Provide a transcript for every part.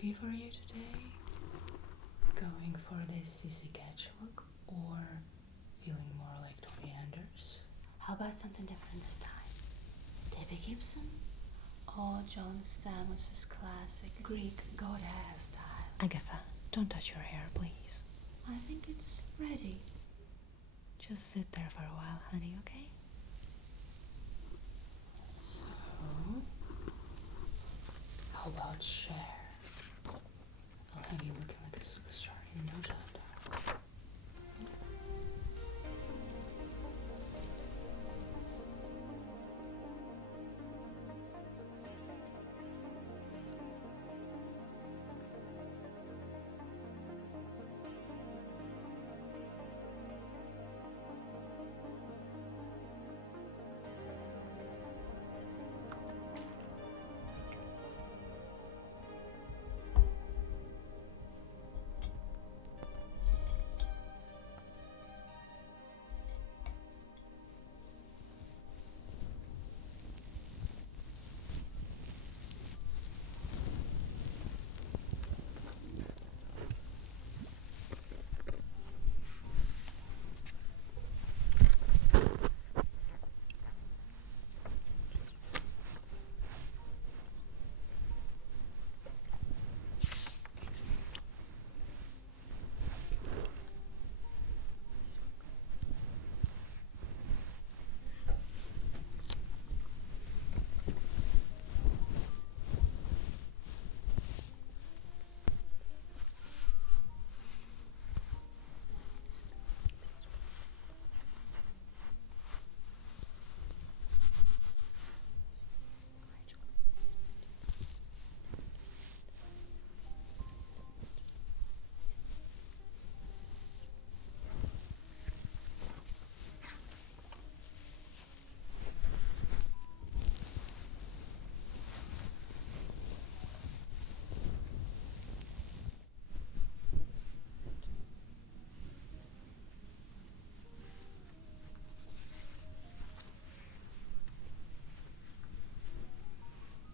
be for you today? Going for this Sissy Catch look or feeling more like Tony Anders? How about something different this time? Debbie Gibson? Or John Stamos' classic Greek god hairstyle? Agatha, don't touch your hair, please. I think it's ready. Just sit there for a while, honey, okay? So, how about Cher? I'll have you looking like a superstar in no time.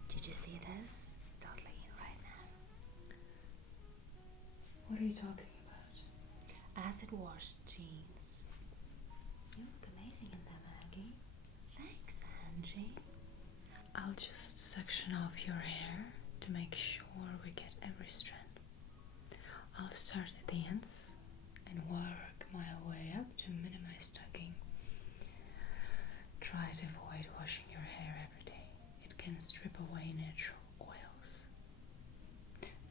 Did you see this? Totally in right now. What are you talking about? Acid wash jeans. You look amazing in them, Aggie. Thanks, Angie. I'll just section off your hair to make sure we get every strand. I'll start at the ends and work my way up to minimize tugging. Try to avoid washing your hair every day. It can strip away natural oils.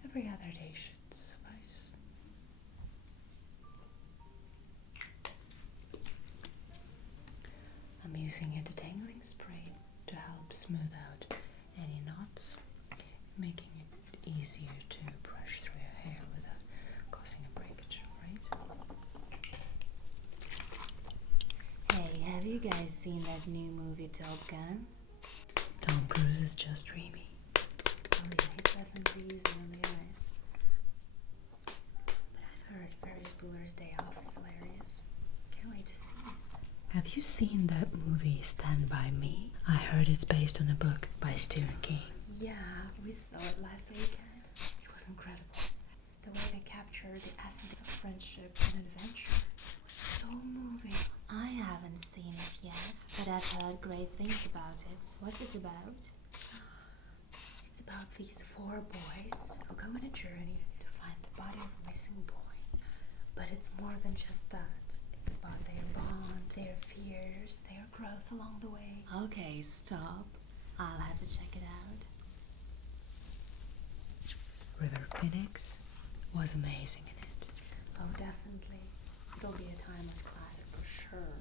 Every other day should suffice. I'm using a detangling spray to help smooth out any knots, making it easier to brush through your hair without causing a breakage, right? Hey, have you guys seen that new movie Top Gun? Tom Cruise is just dreamy. Oh yeah, he's definitely easy on the eyes. But I've heard Ferris Bueller's Day Off is hilarious. Can't wait to see it. Have you seen that movie Stand By Me? I heard it's based on a book by Stephen King. Yeah, we saw it last weekend. It was incredible. The way they captured the essence of friendship and adventure was so moving. I haven't seen it yet, but I've heard great things about it. What's it about? It's about these 4 boys who go on a journey to find the body of a missing boy. But it's more than just that. It's about their bond, their fears, their growth along the way. Okay, stop. I'll have to check it out. River Phoenix was amazing in it. Oh, definitely. It'll be a timeless classic for sure.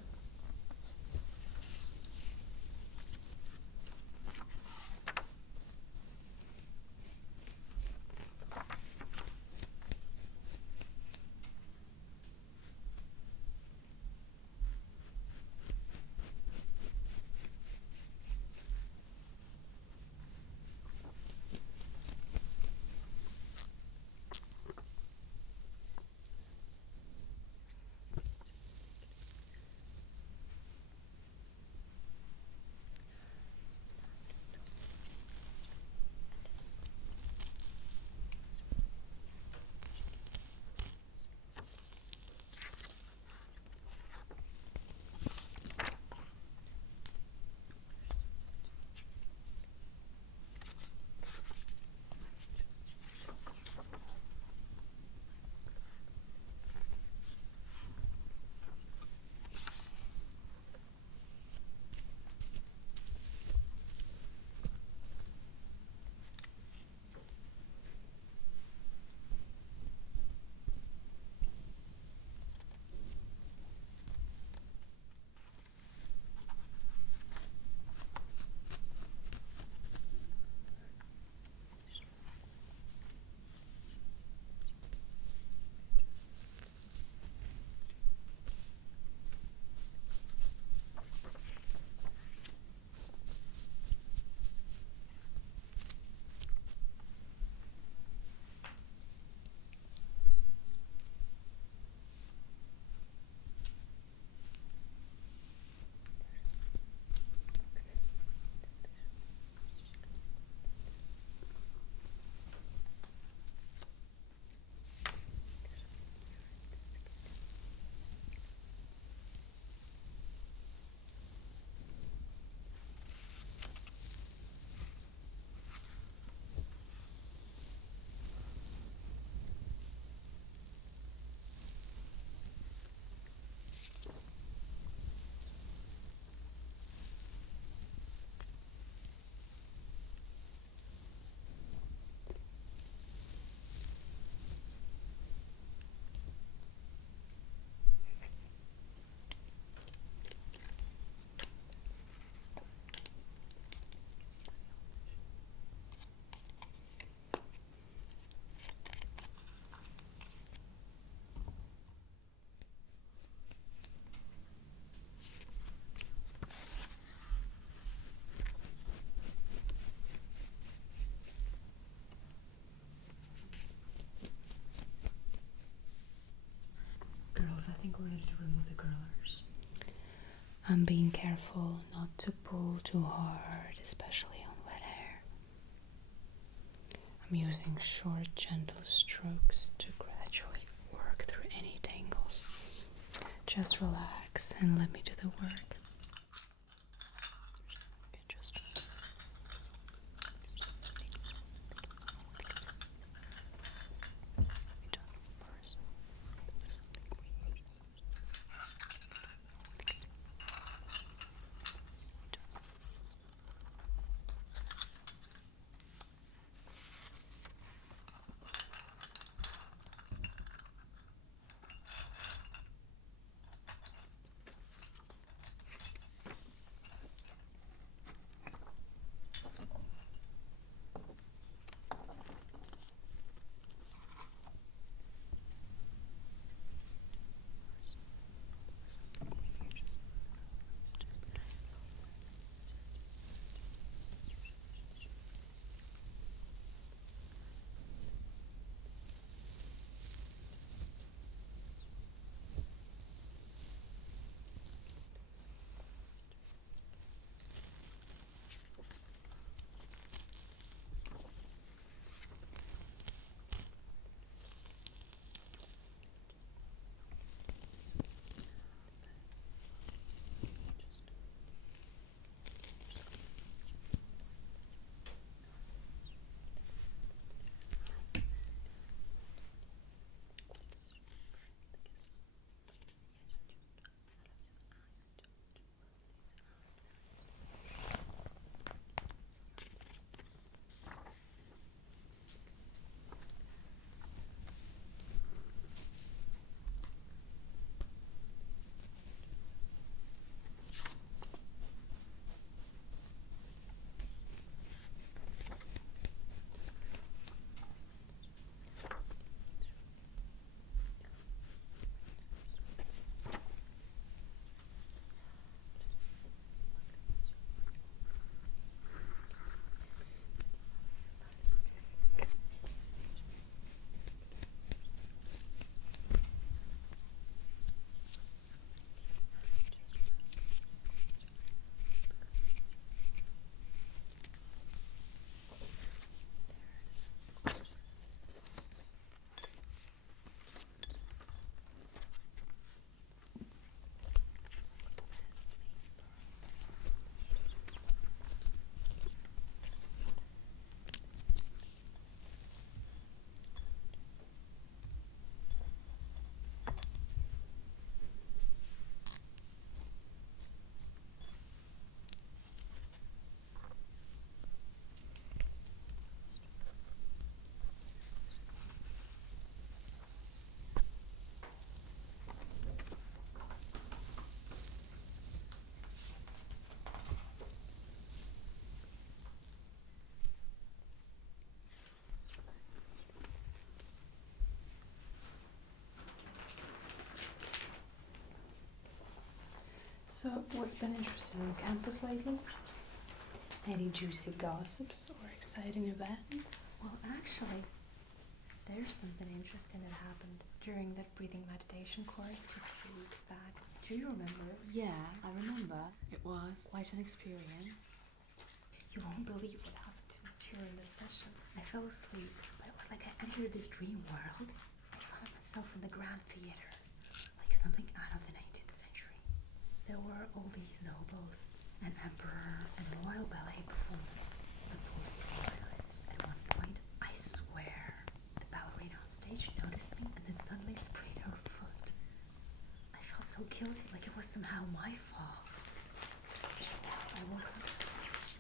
because I think we're ready to remove the curlers. I'm being careful not to pull too hard, especially on wet hair. I'm using short, gentle strokes to gradually work through any tangles. Just relax and let me do the work. So, what's been interesting on campus lately? Any juicy gossips or exciting events? Well, actually, there's something interesting that happened during that breathing meditation course 2 weeks back. Do you remember? Yeah, I remember. It was quite an experience. You won't believe what happened to me during the session. I fell asleep, but it was like I entered this dream world. I found myself in the Grand Theater, like something out of the 19th century. There were all these nobles, an emperor, and a royal ballet performance. The performance. At one point, I swear, the ballerina on stage noticed me and then suddenly sprayed her foot. I felt so guilty, like it was somehow my fault. I woke up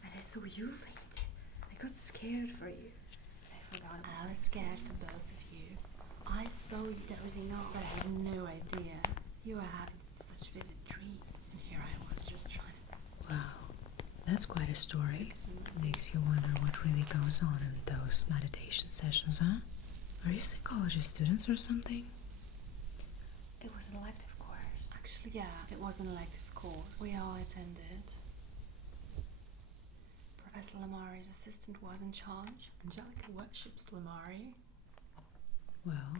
and I saw you faint. I got scared for you, but I forgot about I was scared for both of you. I saw you dozing off, but I had no idea you were having such vivid dreams. Here I was just trying to... Wow, that's quite a story. Makes you wonder what really goes on in those meditation sessions, huh? Are you psychology students or something? It was an elective course. Actually, yeah, it was an elective course. We all attended. Professor Lamari's assistant was in charge. Angelica worships Lamari. Well,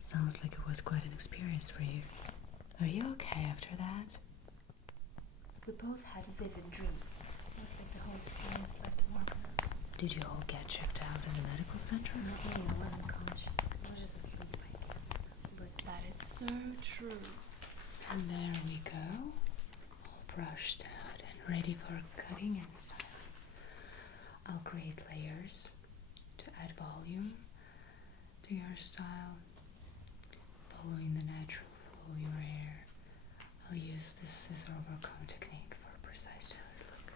sounds like it was quite an experience for you. Are you okay after that? We both had vivid dreams. It was like the whole experience left a mark on us. Did you all get checked out in the medical center? Not me, I was unconscious. I was just asleep, I guess. But That is so true. And there we go, all brushed out and ready for cutting and styling. I'll create layers to add volume to your style, following the natural flow of your hair. I'll use this scissor over comb technique for a precise tailored look.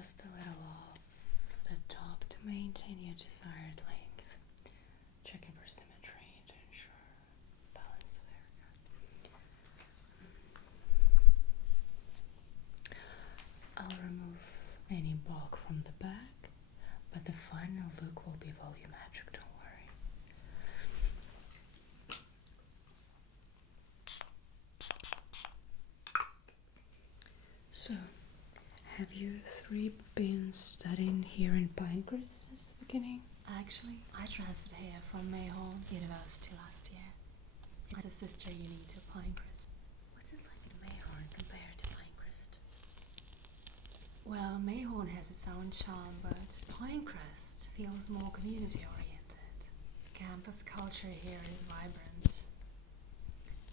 just a little off the top to maintain your desired length. Checking for symmetry to ensure balance of haircut. I'll remove any bulk from the back, but the final look will be volumetric, don't worry. So, have you three been studying here in Pinecrest since the beginning? Actually, I transferred here from Mayhorn University last year. It's a sister uni to Pinecrest. What's it like in Mayhorn compared to Pinecrest? Well, Mayhorn has its own charm, but Pinecrest feels more community-oriented. Campus culture here is vibrant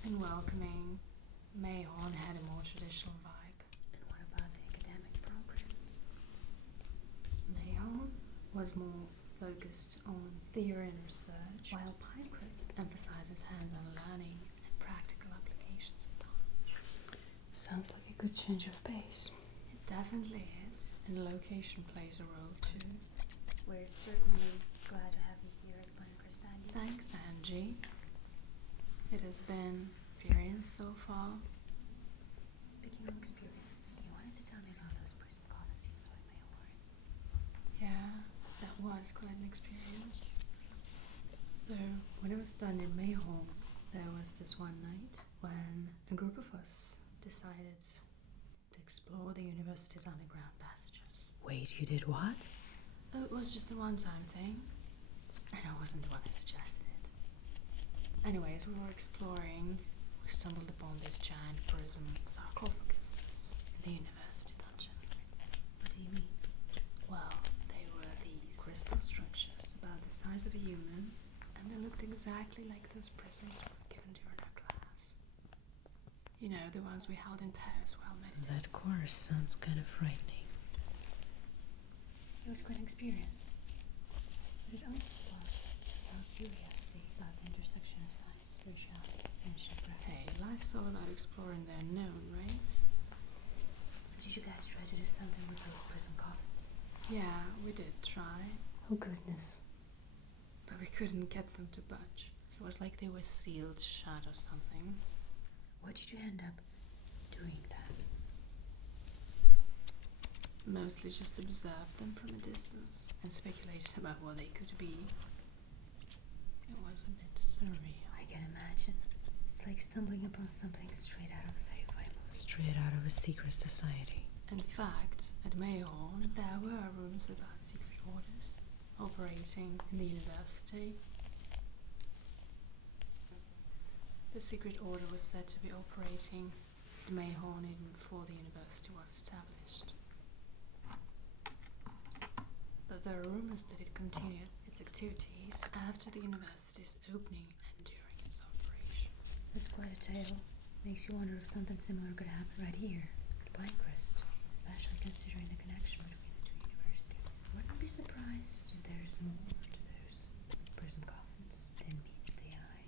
and welcoming. Mayhorn had a more traditional vibe. And what about the academic programs? Mayhorn was more focused on theory and research, while Pinecrest emphasizes hands-on learning and practical applications of knowledge. Sounds like a good change of pace. It definitely is, and location plays a role too. We're certainly glad to have you here at Pinecrest, Angie. Thanks, Angie. It has been experience so far. Speaking of experiences, You wanted to tell me about those prism coffins you saw in Mayhorn. Yeah, that was quite an experience. So, when I was studying in Mayhorn, there was this one night when a group of us decided to explore the university's underground passages. Wait, you did what? Oh, it was just a one-time thing, and I wasn't the one who suggested it. Anyways, we were exploring. We stumbled upon these giant prism sarcophaguses in the university dungeon. What do you mean? Well, they were these crystal structures about the size of a human, and they looked exactly like those prisms we were given during our class. You know, the ones we held in pairs while meditating. That course sounds kind of frightening. it was quite an experience. But it also sparked our curiosity about the intersection of science, spirituality, and shared practice. Hey, life's all about exploring the unknown, right? So did you guys try to do something with those prism coffins? Yeah, we did try, Oh goodness. but we couldn't get them to budge. It was like they were sealed shut or something. What did you end up doing that? Mostly just observed them from a distance and speculated about what they could be. It was a bit surreal. I can imagine. It's like stumbling upon something straight out of a sci-fi movie. Straight out of a secret society. In fact, at Mayhorn, there were rumors about secret orders operating in the university. The secret order was said to be operating at Mayhorn even before the university was established. But there are rumors that it continued its activities after the university's opening and during its operation. That's quite a tale. Makes you wonder if something similar could happen right here at Pinecrest, especially considering the connection between the two universities. Wouldn't be surprised if there's more to those prism coffins than meets the eye.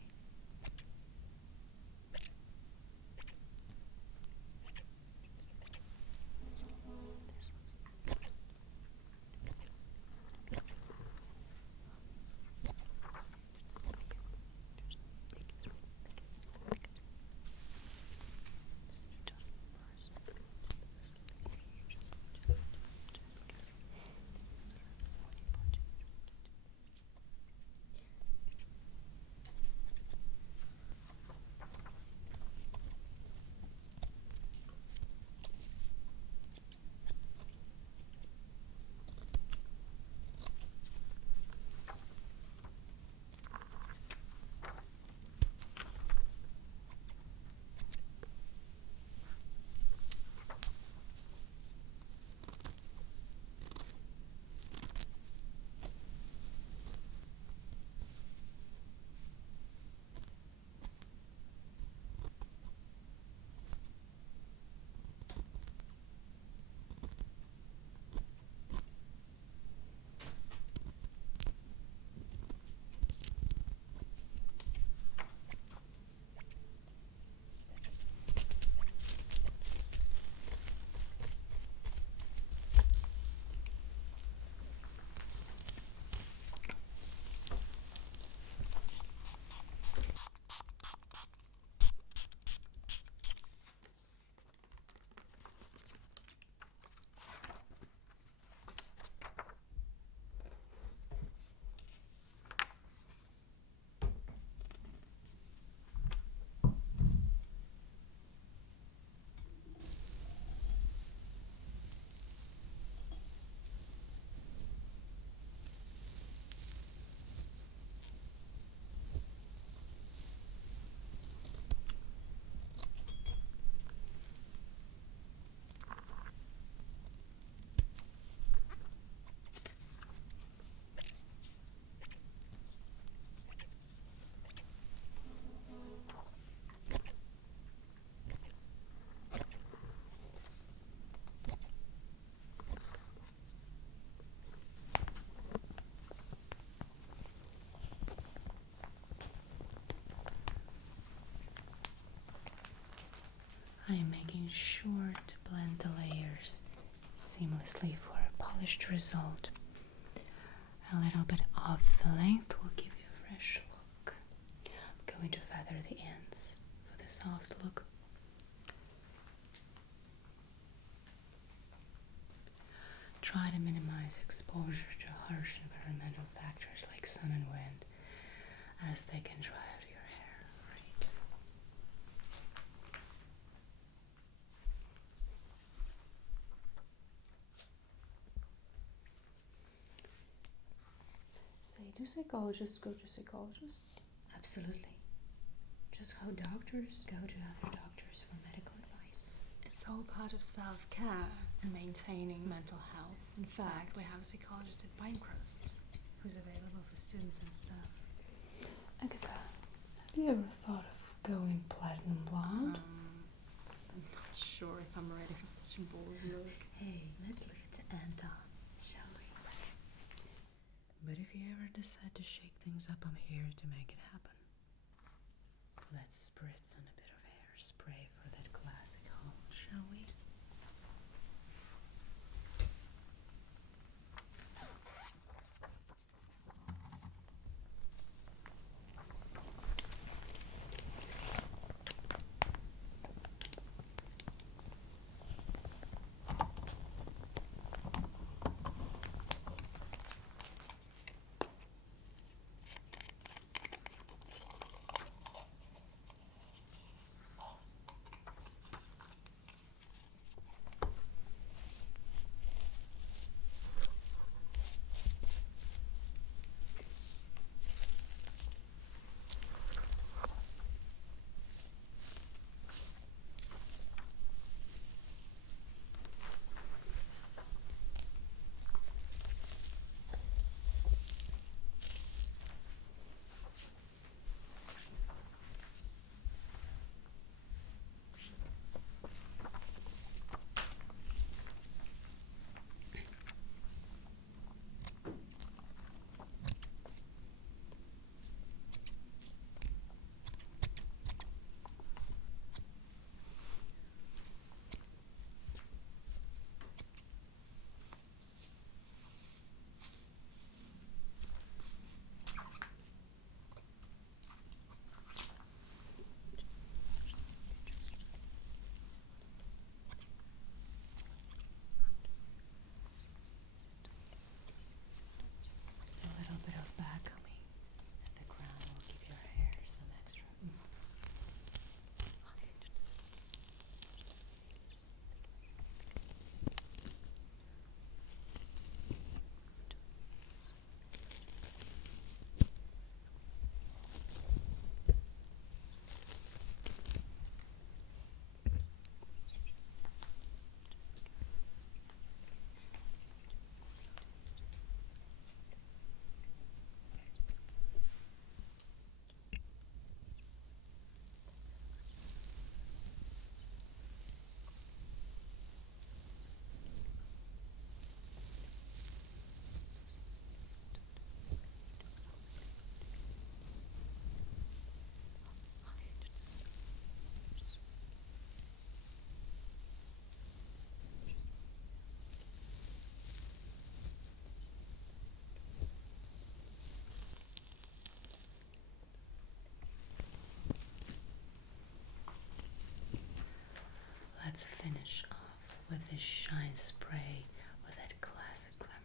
I am making sure to blend the layers seamlessly for a polished result. A little bit off the length will give you a fresh look. I'm going to feather the ends for the soft look. Try to minimize exposure to harsh environmental factors like sun and wind, as they can dry out your hair, right? Say, do psychologists go to psychologists? Absolutely. Just how doctors go to other doctors for medical advice. It's all part of self-care and maintaining mental health. In fact, we have a psychologist at Pinecrest who's available for students and staff. Agatha, have you ever thought of going platinum blonde? I'm not sure if I'm ready for such a bold look. Hey, let's leave it to Anton, shall we? But if you ever decide to shake things up, I'm here to make it happen. Let's spritz on a bit of hairspray for that classic hole, shall we? A little bit of backcombing at the crown will give your hair some extra. Let's finish off with this shine spray with that classic glamour.